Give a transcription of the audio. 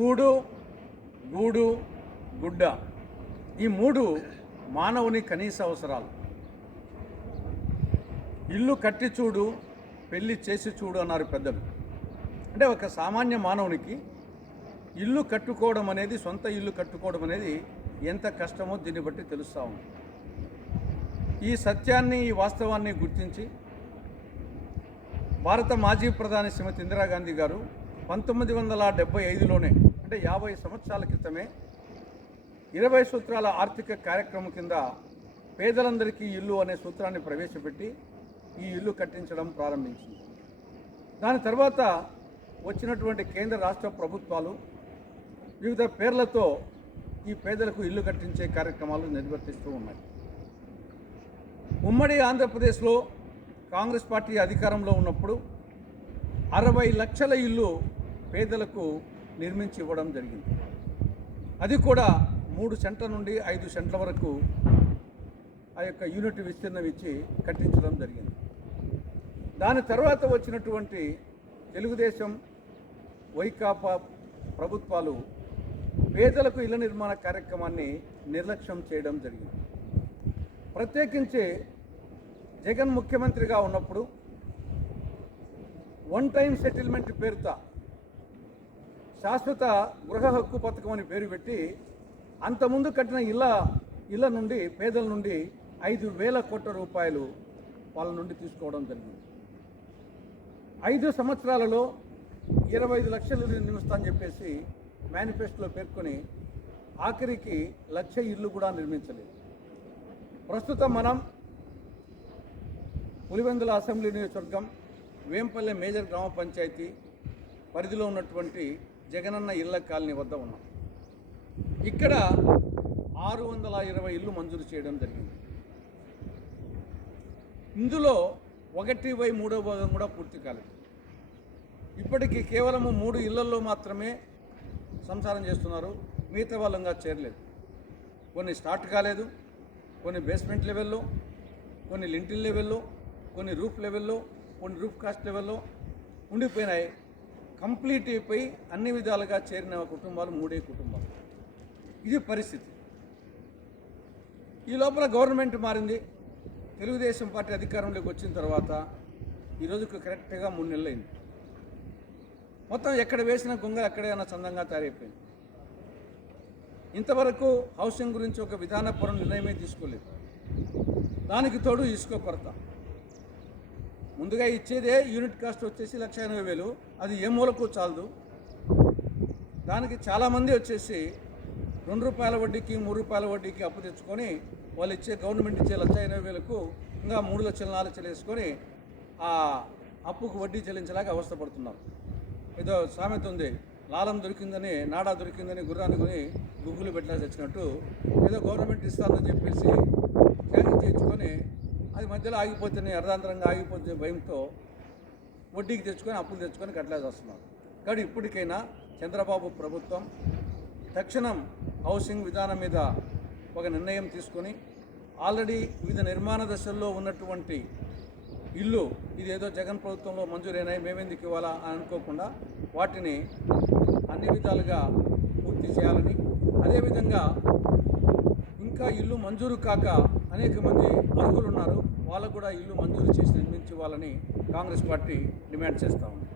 కూడు గూడు గుడ్డ. ఈ మూడు మానవుని కనీస అవసరాలు. ఇల్లు కట్టి చూడు పెళ్ళి చేసి చూడు అన్నారు పెద్దలు. అంటే ఒక సామాన్య మానవునికి ఇల్లు కట్టుకోవడం అనేది సొంత ఇల్లు కట్టుకోవడం అనేది ఎంత కష్టమో దీన్ని బట్టి తెలుస్తూ ఉంది. ఈ సత్యాన్ని ఈ వాస్తవాన్ని గుర్తించి భారత మాజీ ప్రధాని శ్రీమతి ఇందిరాగాంధీ గారు పంతొమ్మిది వందల డెబ్బై ఐదులోనే అంటే యాభై సంవత్సరాల క్రితమే ఇరవై సూత్రాల ఆర్థిక కార్యక్రమం కింద పేదలందరికీ ఇల్లు అనే సూత్రాన్ని ప్రవేశపెట్టి ఈ ఇల్లు కట్టించడం ప్రారంభించింది. దాని తర్వాత వచ్చినటువంటి కేంద్ర రాష్ట్ర ప్రభుత్వాలు వివిధ పేర్లతో ఈ పేదలకు ఇల్లు కట్టించే కార్యక్రమాలు నిర్వర్తిస్తూ ఉన్నాయి. ఉమ్మడి ఆంధ్రప్రదేశ్లో కాంగ్రెస్ పార్టీ అధికారంలో ఉన్నప్పుడు అరవై లక్షల ఇల్లు పేదలకు నిర్మించి ఇవ్వడం జరిగింది. అది కూడా మూడు సెంట్ల నుండి ఐదు సెంట్ల వరకు ఆ యొక్క యూనిట్ విస్తీర్ణం ఇచ్చి కట్టించడం జరిగింది. దాని తర్వాత వచ్చినటువంటి తెలుగుదేశం వైకాపా ప్రభుత్వాలు పేదలకు ఇళ్ళ నిర్మాణ కార్యక్రమాన్ని నిర్లక్ష్యం చేయడం జరిగింది. ప్రత్యేకించి జగన్ ముఖ్యమంత్రిగా ఉన్నప్పుడు వన్ టైం సెటిల్మెంట్ పేరుతో శాశ్వత గృహ హక్కు పథకం అని పేరు పెట్టి అంతకుముందు కట్టిన ఇళ్ళ ఇళ్ళ నుండి పేదల నుండి ఐదు వేల కోట్ల రూపాయలు వాళ్ళ నుండి తీసుకోవడం జరిగింది. ఐదు సంవత్సరాలలో ఇరవై ఐదు లక్షలు నిర్మిస్తామని చెప్పేసి మేనిఫెస్టోలో పేర్కొని ఆఖరికి లక్ష ఇల్లు కూడా నిర్మించలేదు. ప్రస్తుతం మనం పులివెందుల అసెంబ్లీ నియోజకవర్గం వేంపల్లె మేజర్ గ్రామ పంచాయతీ పరిధిలో ఉన్నటువంటి జగనన్న ఇళ్ళ కాలనీ వద్ద ఉన్నాం. ఇక్కడ ఆరు వందల ఇరవై ఇల్లు మంజూరు చేయడం జరిగింది. ఇందులో ఒకటి బై మూడో భాగం కూడా పూర్తి కాలేదు. ఇప్పటికీ కేవలము మూడు ఇళ్ళలో మాత్రమే సంసారం చేస్తున్నారు. మిగతా వాళ్ళంగా చేరలేదు. కొన్ని స్టార్ట్ కాలేదు. కొన్ని బేస్మెంట్ లెవెల్లో కొన్ని లింటిల్ లెవెల్లో కొన్ని రూఫ్ లెవెల్లో కొన్ని రూఫ్ కాస్ట్ లెవెల్లో ఉండిపోయినాయి. కంప్లీట్ అయిపోయి అన్ని విధాలుగా చేరిన కుటుంబాలు మూడే కుటుంబాలు. ఇది పరిస్థితి. ఈ లోపల గవర్నమెంట్ మారింది. తెలుగుదేశం పార్టీ అధికారంలోకి వచ్చిన తర్వాత ఈరోజుకు కరెక్ట్గా మూడు నెలలైంది. మొత్తం ఎక్కడ వేసిన గొంగ అక్కడే అన్న చందంగా తయారైపోయింది. ఇంతవరకు హౌసింగ్ గురించి ఒక విధానపరం నిర్ణయమే తీసుకోలేదు. దానికి తోడు ఇసుక కొరత. ముందుగా ఇచ్చేదే యూనిట్ కాస్ట్ వచ్చేసి లక్ష ఎనభై వేలు. అది ఏ మూలకు చాలదు. దానికి చాలామంది వచ్చేసి రెండు రూపాయల వడ్డీకి మూడు రూపాయల వడ్డీకి అప్పు తెచ్చుకొని వాళ్ళు ఇచ్చే గవర్నమెంట్ ఇచ్చే లక్ష ఎనభై వేలకు ఇంకా మూడు లక్షలు నాలుగు లక్షలు వేసుకొని ఆ అప్పుకు వడ్డీ చెల్లించలేక అవస్థపడుతున్నారు ఏదో సామెత ఉంది. లాలం దొరికిందని నాడా దొరికిందని గుర్రాన్ని కొని గుగ్గులు పెట్టలా వచ్చినట్టు ఏదో గవర్నమెంట్ ఇస్తానని చెప్పేసి క్యారీ చేయించుకొని అది మధ్యలో ఆగిపోతున్నాయి అర్ధాంతరంగా ఆగిపోతే భయంతో వడ్డీకి తెచ్చుకొని అప్పులు తెచ్చుకొని కట్టలేదు వస్తున్నారు. కానీ ఇప్పటికైనా చంద్రబాబు ప్రభుత్వం తక్షణం హౌసింగ్ విధానం మీద ఒక నిర్ణయం తీసుకొని ఆల్రెడీ వివిధ నిర్మాణ దశల్లో ఉన్నటువంటి ఇల్లు ఇది ఏదో జగన్ ప్రభుత్వంలో మంజూరైనాయి మేమెందుకు ఇవ్వాలా అని అనుకోకుండా వాటిని అన్ని విధాలుగా పూర్తి చేయాలని అదేవిధంగా ఇంకా ఇల్లు మంజూరు కాక అనేక మంది అర్హులు ఉన్నారు వాళ్ళకు కూడా ఇల్లు మంజూరు చేసి నిర్మించి వాళ్ళని కాంగ్రెస్ పార్టీ డిమాండ్ చేస్తూ ఉంది.